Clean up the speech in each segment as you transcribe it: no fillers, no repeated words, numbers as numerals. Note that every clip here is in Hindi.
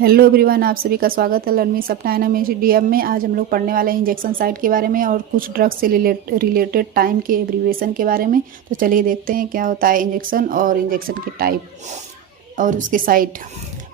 हेलो एवरीवन, आप सभी का स्वागत है लर्निंग सप्लाई डीएम में। आज हम लोग पढ़ने वाले हैं इंजेक्शन साइट के बारे में और कुछ ड्रग्स से रिलेटेड टाइम के एब्रीविएशन के बारे में। तो चलिए देखते हैं क्या होता है इंजेक्शन और इंजेक्शन की टाइप और उसके साइट।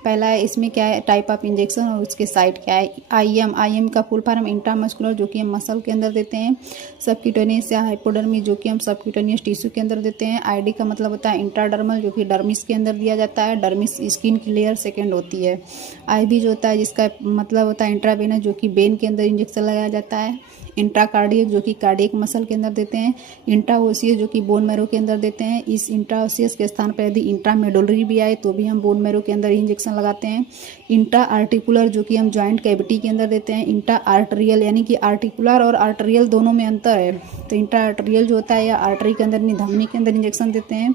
पहला है इसमें क्या है, टाइप ऑफ इंजेक्शन और उसके साइट क्या है। आईएम का फुल फॉर्म इंट्रामस्कुलर, जो कि हम मसल के अंदर देते हैं। सबक्यूटेनियस या हाइपोडर्मी, जो कि हम सबक्यूटेनियस टिश्यू के अंदर देते हैं। आईडी का मतलब होता है इंट्राडर्मल, जो कि डर्मिस के अंदर दिया जाता है। डर्मिस स्किन की लेयर सेकेंड होती है। आईवी जो होता है जिसका मतलब होता है इंट्रावेनस, जो कि वेन के अंदर इंजेक्शन लगाया जाता है। इंट्राकार्डियक, जो कि कार्डियक मसल के अंदर देते हैं। इंट्राओसियस, जो कि बोन मैरो के अंदर देते हैं। इस इंट्राओसियस के स्थान पर यदि इंट्रामेडुलरी भी आए तो भी हम बोन मैरो के अंदर इंजेक्शन लगाते हैं। इंट्रा आर्टिकुलर, जो कि हम जॉइंट कैविटी के अंदर देते हैं। इंट्रा आर्टरियल, यानी कि आर्टिकुलर और आर्टरियल दोनों में अंतर है, तो इंट्रा आर्टरियल जो होता है या आर्टरी के अंदर धमनी के अंदर इंजेक्शन देते हैं।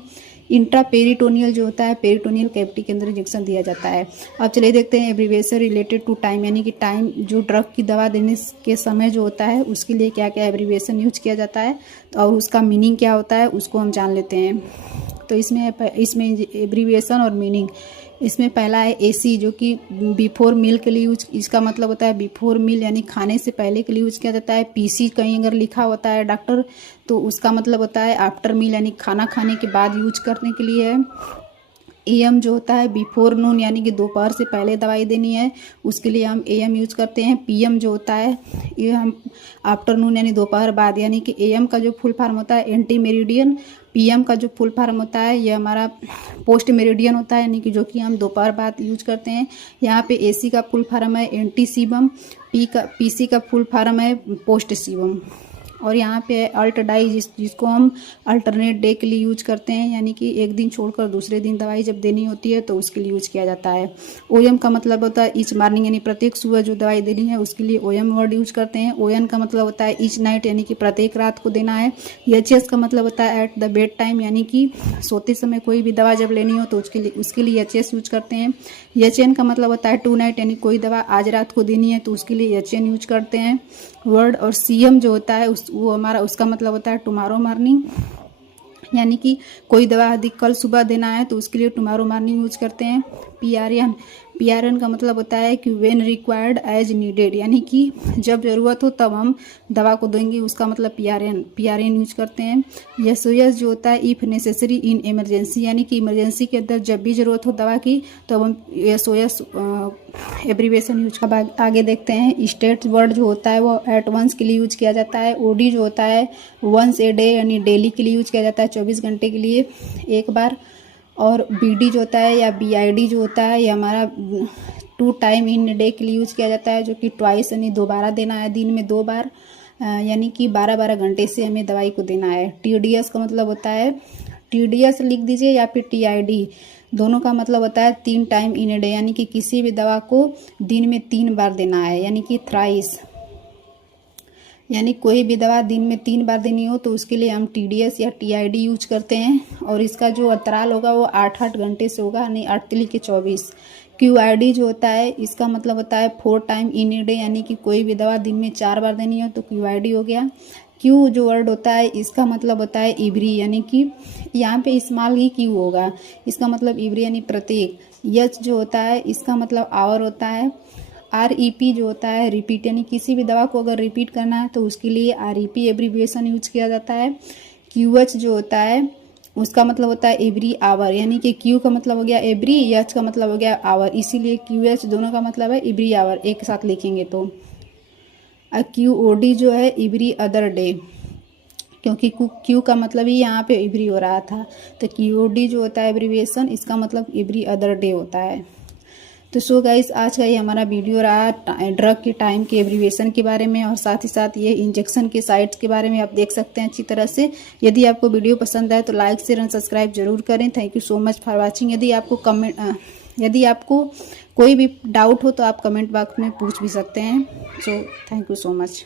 इंट्रा पेरिटोनियल जो होता है पेरिटोनियल कैविटी के अंदर इंजेक्शन दिया जाता है। अब चलिए देखते हैं एब्रीविएशन रिलेटेड टू टाइम, यानी कि टाइम जो ड्रग की दवा देने के समय जो होता है उसके लिए क्या क्या एब्रीविएशन यूज किया जाता है और उसका मीनिंग क्या होता है उसको हम जान लेते हैं। तो इसमें एब्रीविएशन और मीनिंग। इसमें पहला है एसी, जो कि बिफोर मील के लिए यूज, इसका मतलब होता है बिफोर मील यानी खाने से पहले के लिए यूज किया जाता है। पीसी कहीं अगर लिखा होता है डॉक्टर तो उसका मतलब होता है आफ्टर मील, यानी खाना खाने के बाद यूज करने के लिए है। एएम जो होता है बिफोर नून, यानी कि दोपहर से पहले दवाई देनी है, उसके लिए हम एएम यूज करते हैं। पीएम जो होता है ये हम आफ्टरनून यानी दोपहर बाद, यानी कि एएम का जो फुल फॉर्म होता है एंटी मेरिडियन। पीएम का जो फुल फॉर्म होता है ये हमारा पोस्ट मेरिडियन होता है, यानी कि जो कि हम दोपहर बाद यूज करते हैं। यहाँ पे एसी का फुल फॉर्म है एंटी सीबम। पीसी का फुल फॉर्म है पोस्ट सीबम। और यहाँ पे अल्ट डाई जिसको हम अल्टरनेट डे के लिए यूज करते हैं, यानी कि एक दिन छोड़कर दूसरे दिन दवाई जब देनी होती है तो उसके लिए यूज किया जाता है। ओएम का मतलब होता है ईच मॉर्निंग, यानी प्रत्येक सुबह जो दवाई देनी है उसके लिए ओएम वर्ड यूज करते हैं। ओएन का मतलब होता है ईच नाइट, यानी कि प्रत्येक रात को देना है। एचएस का मतलब होता है एट द बेड टाइम, यानी कि सोते समय कोई भी दवा जब लेनी हो तो उसके लिए एचएस यूज करते हैं। एचएन का मतलब होता है टू नाइट, यानी कोई दवा आज रात को देनी है तो उसके लिए एचएन यूज करते हैं वर्ड। और सीएम जो होता है वो हमारा उसका मतलब होता है टुमारो मॉर्निंग, यानी कि कोई दवा यदि कल सुबह देना है तो उसके लिए टुमारो मॉर्निंग यूज करते हैं। पीआरएन का मतलब होता है कि व्हेन रिक्वायर्ड एज नीडेड, यानी कि जब जरूरत हो तब हम दवा को देंगे, उसका मतलब पीआरएन यूज करते हैं। एसओएस जो होता है इफ नेसेसरी इन इमरजेंसी, यानी कि इमरजेंसी के अंदर जब भी जरूरत हो दवा की तो हम एसओएस एब्रीविएशन यूज। अब आगे देखते हैं स्टेट वर्ड जो होता है वो एट वंस के लिए यूज किया जाता है। ओडी जो होता है वंस ए डे, यानी डेली के लिए यूज किया जाता है, 24 घंटे के लिए एक बार। और बीडी जो होता है या बीआईडी जो होता है ये हमारा टू टाइम इन डे के लिए यूज किया जाता है, जो कि ट्वाइस यानी दोबारा देना है, दिन में 2 बार, यानी कि 12-12 घंटे से हमें दवाई को देना है। टीडीएस का मतलब होता है, टीडीएस लिख दीजिए या फिर टीआईडी, दोनों का मतलब होता है 3 टाइम इन डे, यानी कि किसी भी दवा को दिन में 3 बार देना है, यानी कि थ्राइस। यानी कोई भी दवा दिन में 3 बार देनी हो तो उसके लिए हम टीडीएस या टीआईडी यूज करते हैं। और इसका जो अंतराल होगा वो 8-8 घंटे से होगा, यानी 8 तिली के 24। क्यूआईडी जो होता है इसका मतलब होता है 4 टाइम इन ए डे, यानी कि कोई भी दवा दिन में 4 बार देनी हो तो क्यूआईडी हो गया। क्यू जो वर्ड होता है इसका मतलब होता है इवरी, यानी कि यहाँ पे स्मॉल ही क्यू होगा, इसका मतलब इवरी यानी प्रत्येक। यच जो होता है इसका मतलब आवर होता है। आरईपी जो होता है रिपीट, यानी किसी भी दवा को अगर रिपीट करना है तो उसके लिए आरईपी एब्रीविएशन यूज किया जाता है। क्यूएच जो होता है उसका मतलब होता है एवरी आवर, यानी कि क्यू का मतलब हो गया एवरी, एच का मतलब हो गया आवर, इसीलिए क्यूएच दोनों का मतलब है एवरी आवर, एक साथ लिखेंगे तो। क्यूओडी जो है एवरी अदर डे, क्योंकि क्यू का मतलब ही यहाँ पे एवरी हो रहा था, तो क्यूओडी जो होता है एब्रीविएशन इसका मतलब एवरी अदर डे होता है। तो सो गाइस आज का ये हमारा वीडियो रहा ड्रग के टाइम के एब्रीविएशन के बारे में, और साथ ही साथ ये इंजेक्शन के साइट्स के बारे में आप देख सकते हैं अच्छी तरह से। यदि आपको वीडियो पसंद आए तो लाइक शेयर एंड सब्सक्राइब जरूर करें। Thank you so much for watching. यदि आपको कोई भी डाउट हो तो आप कमेंट बॉक्स में पूछ भी सकते हैं। So thank you so much.